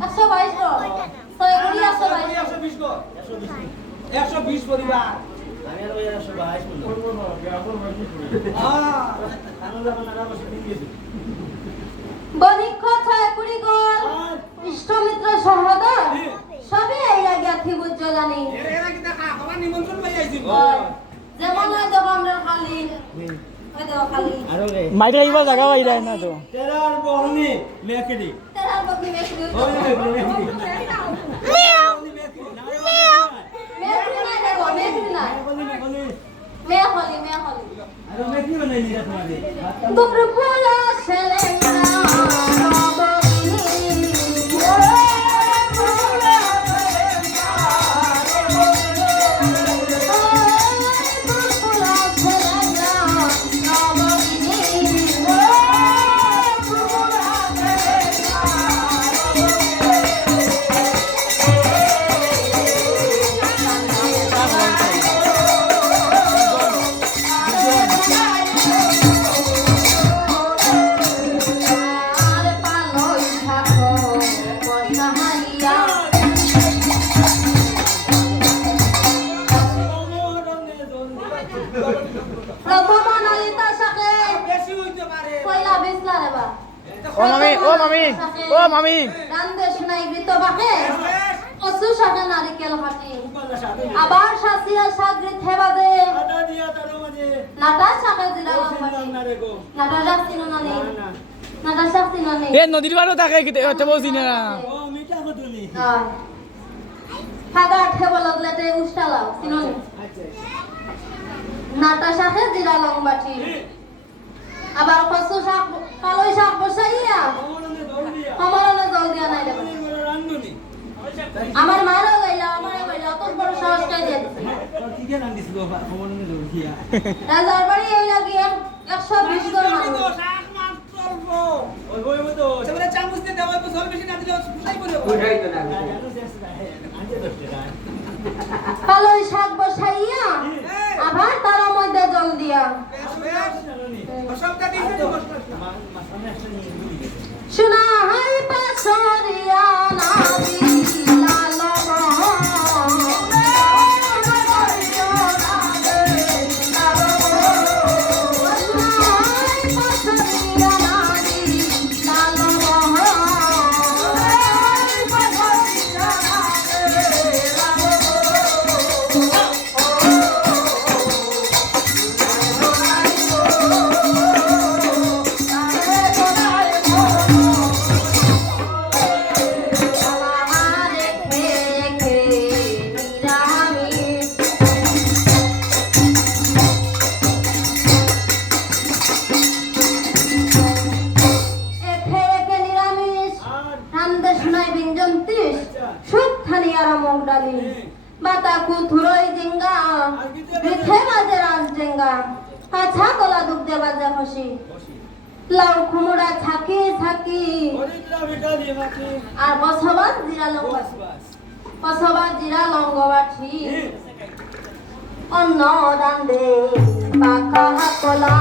122 গো 6 গুণি 122 120 গো 120 পরিবার আমি আর ওই 122 বলবো তাহলে আপনারা বসে দিন গেছে বনিক্ষ 6 কুড়ি গোল ইষ্টমিত্র সহোদর সবই এই জ্ঞাতি বুঝ জানি এরা কি দেখা আমার নিমন্ত্রণ পাই আইছি যেমন হয় দেব আমরা খালি ওই দেব খালি মাইটা এইবার জায়গা বাইরে না তো তেরার বহনি মেকেডি তেরার বকনি মেকরি ওই মেকেডি মিয়াও মিয়াও মেকরি না দেব মেকরি না মেয়া হলি আর মেকেডি বানাই নিরা তোমাদের দুপুর ফুলা সেলেঙ্গা ও মামি রান্দেশ নাই গৃত বাকে অসু শাকে নারিকেল হাটি আবার শাসিয়া সাগরিত হেবাদে আদা দিয়া তার মাঝে নাটা শাকে দিলা না রে গো নাটা শাস্তি নানি নাটা শাস্তি নানি এ নদীর পাড়ও থাকে কিতে হচ্ছে বলছি না ও মিঠা বদলি ফাগা ঠেব লাগলেতে উষ্টালাও সিননি আচ্ছা নাটা শাকে দিলা লংবাটি আবার কসু শাক পালই শাক বসাইয়া আমার না জল দিয়া নাই দেব আমার মারও গাইলা আমারে গাইলা অত বড় সাহস কাই দিয়ে কি কে রান্দিস গো খমনে দৌড় দিয়া রাজার বাড়ি এই লাগিয়ে 120 করে মানুষ শাক মাছ চলবো ওই তো সেবারে চামচ দিয়ে দেওয়া তো জল বেশি না দিলে ফুটাই পড়ে উঠাই তো না আনতে দশটা পালই শাক বসাইয়া আবার তার মধ্যে জল দিয়া সবটা দিতে তো সামনে একটা নিয়ে গুলি গেছে শোনা হাই পাশরিয়া নাবি লালো বাতাকু থুরই জিঙ্গা বিথে বাজে রাজ জিঙ্গা আছা গলা দুখ দে বাজে হসি লাউ খুমুড়া ছাকি ছাকি ওরিটা বেটা দিয়ে বাকি আর বসবা জিরা লঙ্গ বসবা জিরা লঙ্গ বাটি অন্ন রান্দে বাকা কলা